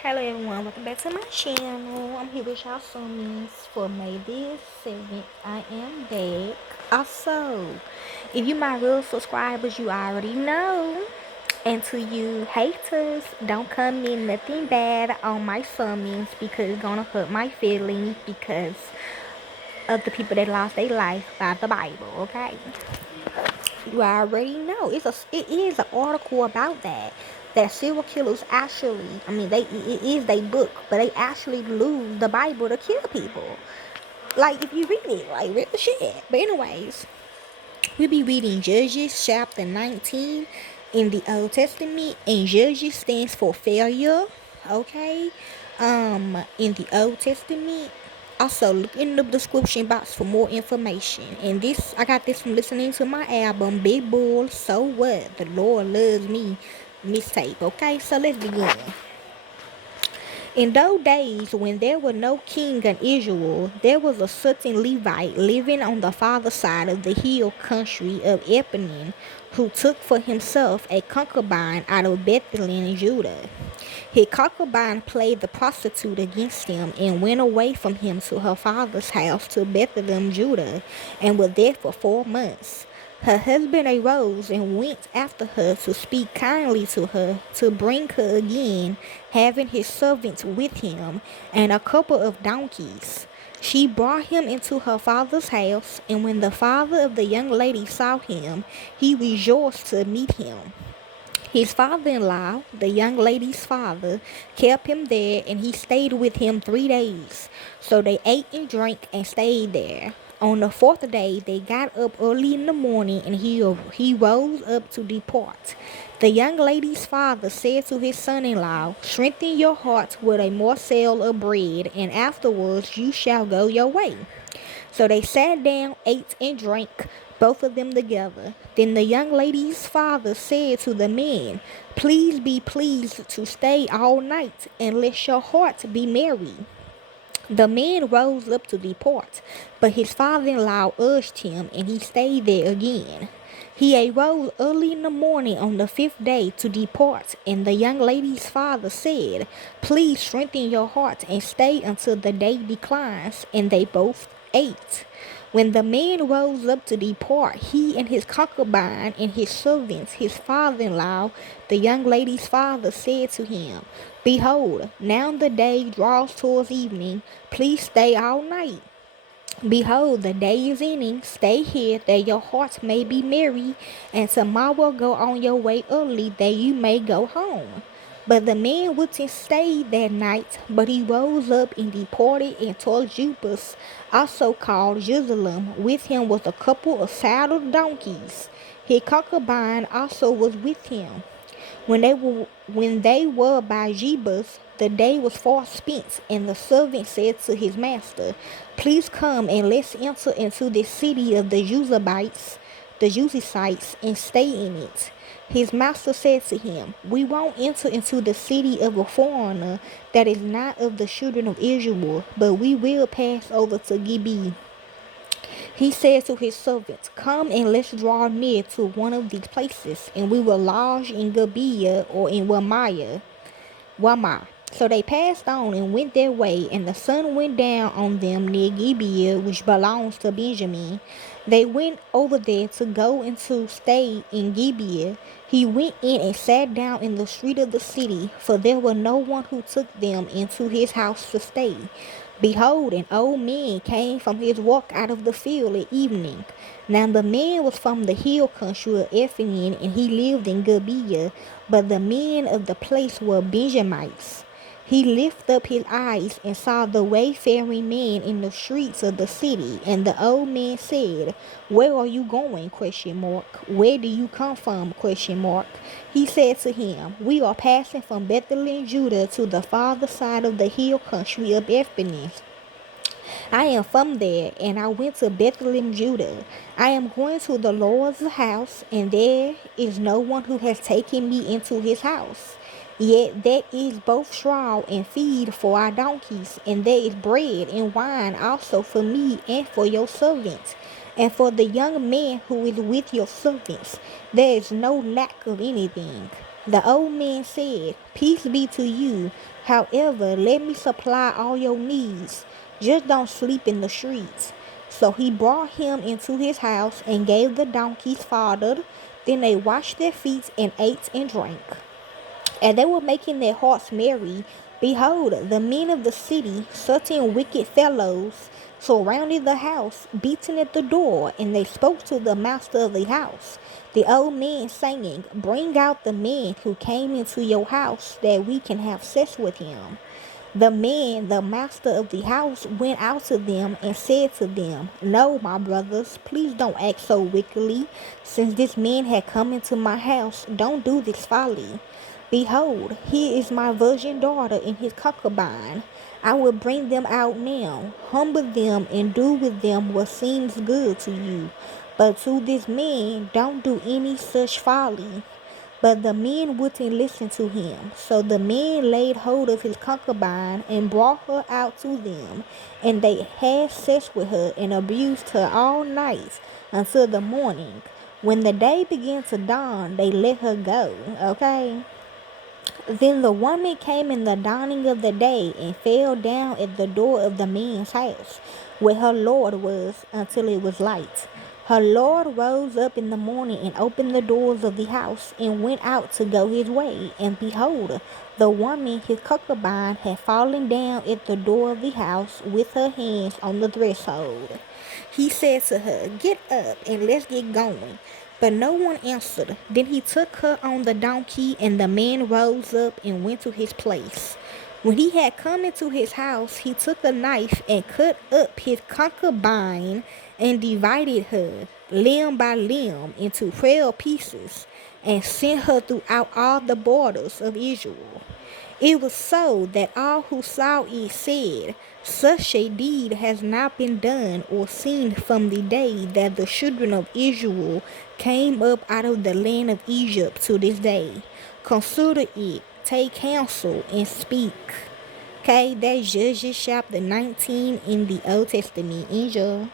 Hello everyone, welcome back to my channel. I'm here with y'all sermons for May the 7th. I am back. Also, if you my real subscribers, you already know. And to you haters, don't come in nothing bad on my sermons because it's gonna hurt my feelings because of the people that lost their life by the Bible, okay? You already know. It is an article about that. That serial killers actually, it is they book, but they actually lose the Bible to kill people. Like if you read it, like real shit. But anyways, we be reading Judges chapter 19 in the Old Testament, and Judges stands for failure. Okay, in the Old Testament. Also, look in the description box for more information. And I got this from listening to my album, Big Bull, So What? The Lord Loves Me mixtape. Okay, so let's begin. In those days, when there was no king in Israel, there was a certain Levite living on the farther side of the hill country of Ephraim, who took for himself a concubine out of Bethlehem, Judah. His concubine played the prostitute against him and went away from him to her father's house to Bethlehem, Judah, and was there for 4 months. Her husband arose and went after her to speak kindly to her, to bring her again, having his servants with him, and a couple of donkeys. She brought him into her father's house, and when the father of the young lady saw him, he rejoiced to meet him. His father-in-law, the young lady's father, kept him there, and he stayed with him 3 days. So they ate and drank and stayed there. On the fourth day, they got up early in the morning, and he rose up to depart. The young lady's father said to his son-in-law, "Strengthen your heart with a morsel of bread, and afterwards you shall go your way." So they sat down, ate and drank, both of them together. Then the young lady's father said to the man, "Please be pleased to stay all night, and let your heart be merry." The man rose up to depart, but his father-in-law urged him, and he stayed there again. He arose early in the morning on the fifth day to depart, and the young lady's father said, "Please strengthen your heart and stay until the day declines," and they both ate. When the man rose up to depart, he and his concubine and his servants, his father-in-law, the young lady's father, said to him, "Behold, now the day draws towards evening. Please stay all night. Behold, the day is ending. Stay here, that your hearts may be merry, and tomorrow go on your way early, that you may go home." But the man wouldn't stay that night, but he rose up and departed and told Judas, also called Jerusalem. With him was a couple of saddled donkeys. His concubine also was with him. When they were by Jebus, the day was far spent, and the servant said to his master, "Please come and let's enter into this city of the Jebusites, and stay in it." His master said to him, "We won't enter into the city of a foreigner that is not of the children of Israel, but we will pass over to Gibeah." He said to his servants, "Come and let's draw near to one of these places, and we will lodge in Gibeah or in Ramah." So they passed on and went their way, and the sun went down on them near Gibeah, which belongs to Benjamin. They went over there to go and to stay in Gibeah. He went in and sat down in the street of the city, for there was no one who took them into his house to stay. Behold, an old man came from his walk out of the field at evening. Now the man was from the hill country of Ephraim, and he lived in Gibeah, but the men of the place were Benjamites. He lifted up his eyes and saw the wayfaring man in the streets of the city, and the old man said, "Where are you going? Where do you come from? He said to him, "We are passing from Bethlehem, Judah, to the farther side of the hill country of Ephraim. I am from there, and I went to Bethlehem, Judah. I am going to the Lord's house, and there is no one who has taken me into his house. Yet there is both straw and feed for our donkeys, and there is bread and wine also for me and for your servants, and for the young man who is with your servants. There is no lack of anything." The old man said, "Peace be to you. However, let me supply all your needs. Just don't sleep in the streets." So he brought him into his house and gave the donkeys fodder. Then they washed their feet and ate and drank. As they were making their hearts merry, behold, the men of the city, certain wicked fellows, surrounded the house, beating at the door, and they spoke to the master of the house, the old man, saying, "Bring out the man who came into your house, that we can have sex with him." The man, the master of the house, went out to them and said to them, "No, my brothers, please don't act so wickedly. Since this man had come into my house, don't do this folly. Behold, here is my virgin daughter and his concubine. I will bring them out now, humble them, and do with them what seems good to you. But to this man, don't do any such folly." But the men wouldn't listen to him. So the man laid hold of his concubine and brought her out to them. And they had sex with her and abused her all night until the morning. When the day began to dawn, they let her go. Okay? Then the woman came in the dawning of the day and fell down at the door of the man's house, where her Lord was, until it was light. Her Lord rose up in the morning and opened the doors of the house and went out to go his way. And behold, the woman, his concubine, had fallen down at the door of the house with her hands on the threshold. He said to her, "Get up and let's get going." But no one answered. Then he took her on the donkey, and the man rose up and went to his place. When he had come into his house, he took a knife and cut up his concubine and divided her, limb by limb, into 12 pieces, and sent her throughout all the borders of Israel. It was so that all who saw it said, "Such a deed has not been done or seen from the day that the children of Israel came up out of the land of Egypt to this day. Consider it, take counsel, and speak." Okay, that's Judges chapter 19 in the Old Testament. Enjoy.